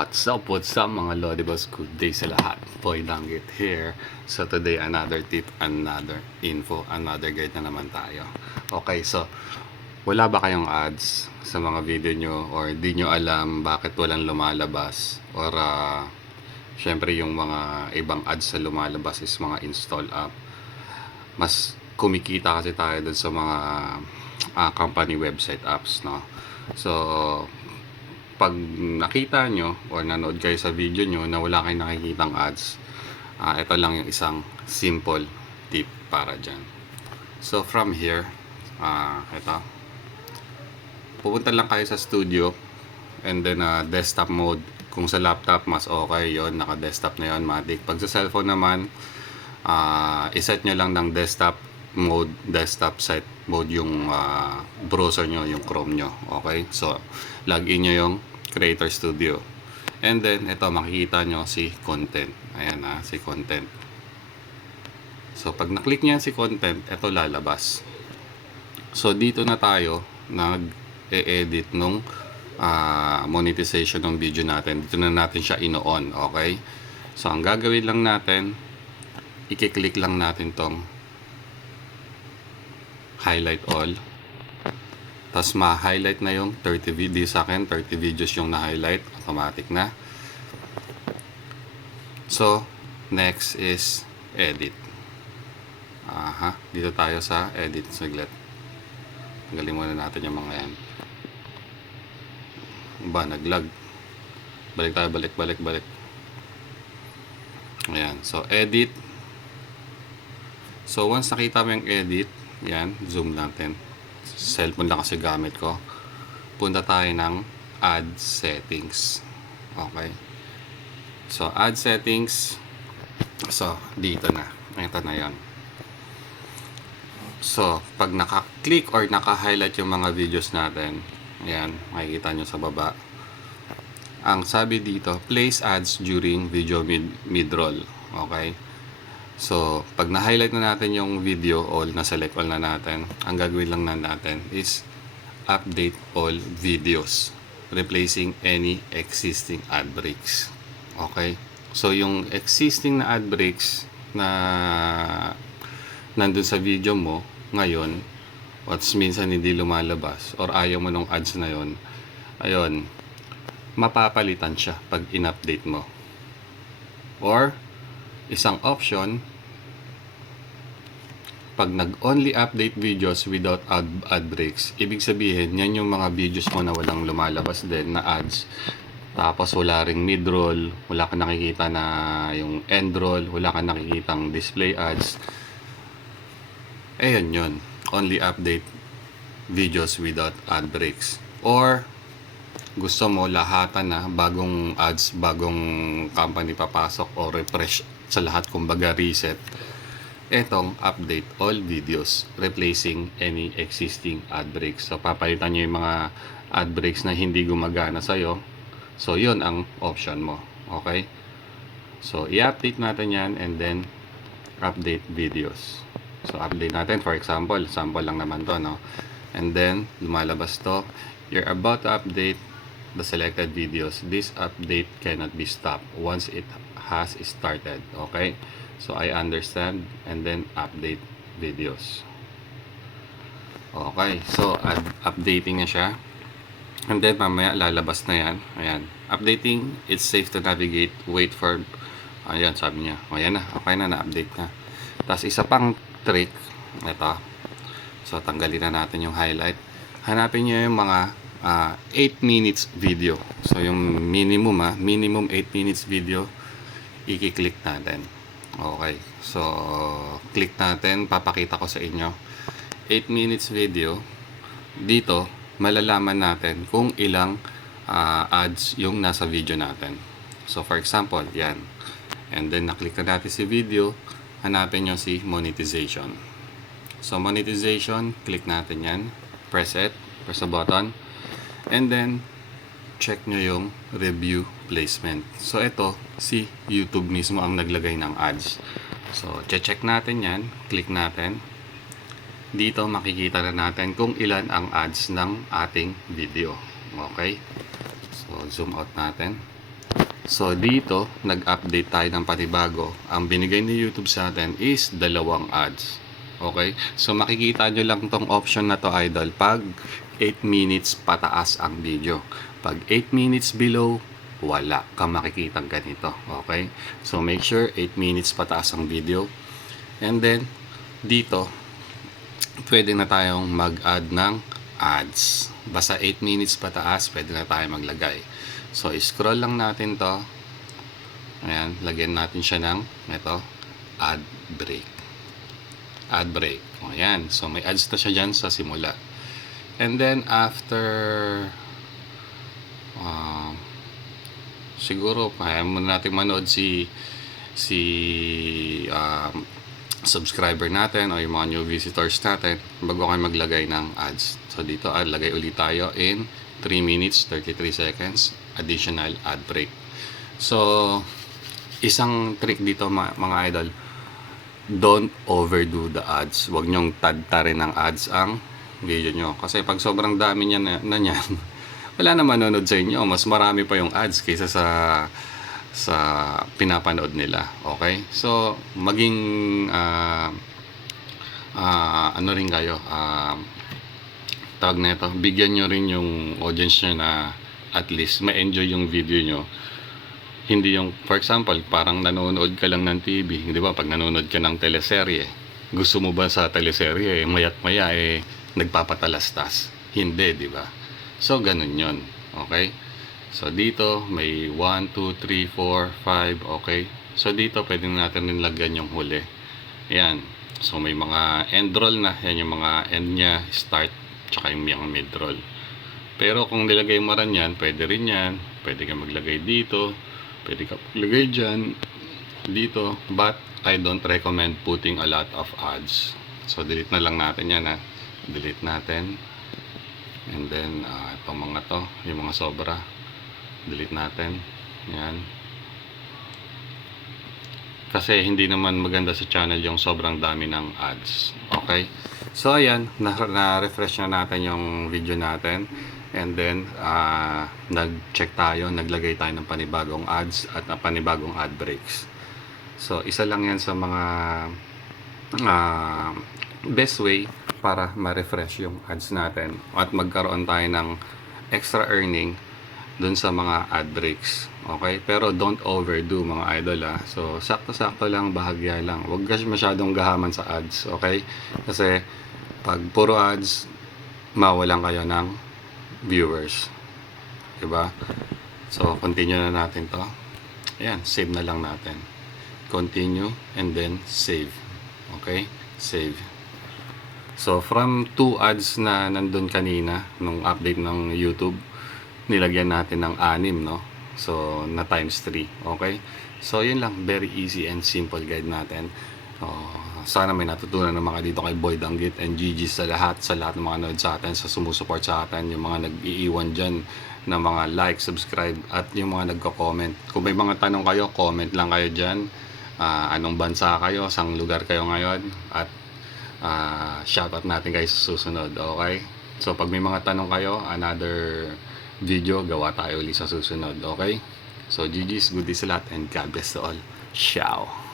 What's up mga Lodibos? Good day sa lahat. Boy Danggit here. So today, another tip, another info, another guide na naman tayo. Okay, so wala ba kayong ads sa mga video nyo or di nyo alam bakit walang lumalabas? Or syempre yung mga ibang ads na lumalabas is mga install app. Mas kumikita kasi tayo dun sa mga company website apps, no? So pag nakita nyo or nanood kayo sa video nyo na wala kayong nakikitang ads, ito lang yung isang simple tip para dyan. So from here, ito, pupunta lang kayo sa studio and then desktop mode. Kung sa laptop, mas okay yon, naka desktop na yon, matik. Pag sa cellphone naman, iset nyo lang ng desktop mode, desktop site mode yung browser nyo, yung Chrome nyo. Okay, so login nyo yung Creator Studio and then ito makikita nyo si content. Ayan si content. So pag na-click nyo si content, ito lalabas. So dito na tayo nag-e-edit nung monetization ng video natin. Dito na natin siya ino-on. Okay, so ang gagawin lang natin, i-click lang natin tong highlight all, tapos ma-highlight na yung 30 videos sa akin. 30 videos yung na-highlight, automatic na. So next is edit. Dito tayo sa edit saglit. Tanggalin muna natin yung mga yan. Naglag. Balik tayo, balik. Ayan, so edit. So once nakita mo yung edit, yan, zoom natin. Cellphone lang kasi gamit ko. Punta tayo ng add settings. Okay, so add settings. So dito na, ito na yan. So pag naka-click or naka-highlight yung mga videos natin, ayan, makikita nyo sa baba, ang sabi dito, place ads during video mid-roll. Okay, so pag na-highlight na natin yung video, all na-select all na natin, ang gagawin lang na natin is update all videos, replacing any existing ad breaks. Okay, so yung existing na ad breaks na nandun sa video mo ngayon, what's minsan hindi lumalabas or ayaw mo nung ads na yon, ayun, mapapalitan siya pag in-update mo. Or isang option, pag nag-only update videos without ad breaks, ibig sabihin, yan yung mga videos mo na walang lumalabas din na ads. Tapos wala ring mid-roll, wala kang nakikita na yung end-roll, wala kang nakikitang display ads. Ayun yun. Only update videos without ad breaks. Or gusto mo lahatan na, bagong ads, bagong company papasok o refresh sa lahat, kumbaga reset, etong update all videos, replacing any existing ad breaks. So papalitan nyo yung mga ad breaks na hindi gumagana sa'yo. So yun ang option mo. Okay, so i-update natin yan and then update videos. So update natin, for example, sample lang naman to, no? And then lumalabas to, you're about to update the selected videos. This update cannot be stopped once it has started. Okay, so I understand, and then update videos. Okay, so updating na siya, and then mamaya lalabas na yan. Ayan, updating, it's safe to navigate, wait for, ayan, sabi niya, ayan na, okay na, na-update na. Tapos isa pang trick, ito, so tanggalin na natin yung highlight. Hanapin niyo yung mga 8 minutes video. So yung minimum 8 minutes video, i-click natin. Okay, so click natin, papakita ko sa inyo 8 minutes video. Dito malalaman natin kung ilang ads yung nasa video natin. So for example, yan, and then naklik na natin si video, hanapin nyo si monetization. So monetization, click natin yan, press the button, and then check nyo yung review placement. So ito, si YouTube mismo ang naglagay ng ads. So check natin yan, click natin. Dito makikita na natin kung ilan ang ads ng ating video. Okay, so zoom out natin. So dito, nag-update tayo ng panibago. Ang binigay ni YouTube sa atin is 2 ads. Okay? So makikita nyo lang tong option na to, idol, pag 8 minutes pataas ang video. Pag 8 minutes below, wala kang makikitang ganito. Okay? So make sure 8 minutes pataas ang video. And then, dito, pwede na tayong mag-add ng ads. Basta 8 minutes pataas, pwede na tayo maglagay. So, scroll lang natin to. Ayan, lagyan natin siya ng ito, ad break. Ad break. O, ayan. So, may ads na siya dyan sa simula. And then, after siguro, kaya muna natin manood si subscriber natin o yung mga new visitors natin bago kayo maglagay ng ads. So, dito, lagay ulit tayo in 3 minutes, 33 seconds, additional ad break. So, isang trick dito mga idol, don't overdo the ads. Huwag nyong tadtarin ng ads ang video nyo. Kasi pag sobrang dami niya na niyan, wala na manonood sa inyo. Mas marami pa yung ads kaysa sa pinapanood nila. Okay? So, maging ano rin kayo, tawag na ito, bigyan nyo rin yung audience nyo na at least ma-enjoy yung video nyo. Hindi yung, for example, parang nanonood ka lang ng TV, di ba? Pag nanonood ka ng teleserye, gusto mo ba sa teleserye, mayat maya, nagpapatalastas? Hindi, di ba? So, ganun yon. Okay? So, dito, may 1, 2, 3, 4, 5, okay? So, dito, pwede natin rin lagyan yung huli. Ayan. So, may mga end roll na. Yan yung mga end niya, start, tsaka yung mid roll. Pero kung nilagay mo rin yan, pwede rin yan. Pwede ka maglagay dito. Pwede ka maglagay dyan. Dito. But I don't recommend putting a lot of ads. So, delete na lang natin yan, ha. Delete natin. And then, itong mga to, yung mga sobra. Delete natin. Yan. Kasi hindi naman maganda sa channel yung sobrang dami ng ads. Okay? So, ayan. Na-refresh na natin yung video natin. And then, nag-check tayo. Naglagay tayo ng panibagong ads at panibagong ad breaks. So, isa lang yan sa mga best way para ma-refresh yung ads natin. At magkaroon tayo ng extra earning dun sa mga ad breaks. Okay? Pero don't overdo mga idol, ha. So, sakto-sakto lang, bahagya lang. Huwag kasi masyadong gahaman sa ads. Okay? Kasi, pag puro ads, mawalan kayo ng viewers. Diba? So, continue na natin to. Ayan, save na lang natin. Continue, and then save. Okay? Save. So, from 2 ads na nandun kanina, nung update ng YouTube, nilagyan natin ng 6, no? So, na times 3. Okay? So, yun lang. Very easy and simple guide natin. Sana may natutunan ng mga dito kay Boy Danggit and GG sa lahat ng mga nanood sa atin, sa sumusuport sa atin, yung mga nag-iiwan dyan na mga like, subscribe, at yung mga nagko-comment. Kung may mga tanong kayo, comment lang kayo dyan. Anong bansa kayo, sang lugar kayo ngayon, at shoutout natin kayo sa susunod. Okay? So, pag may mga tanong kayo, another video, gawa tayo ulit sa susunod. Okay? So, GG's, goodies a lot, and God bless to all. Ciao!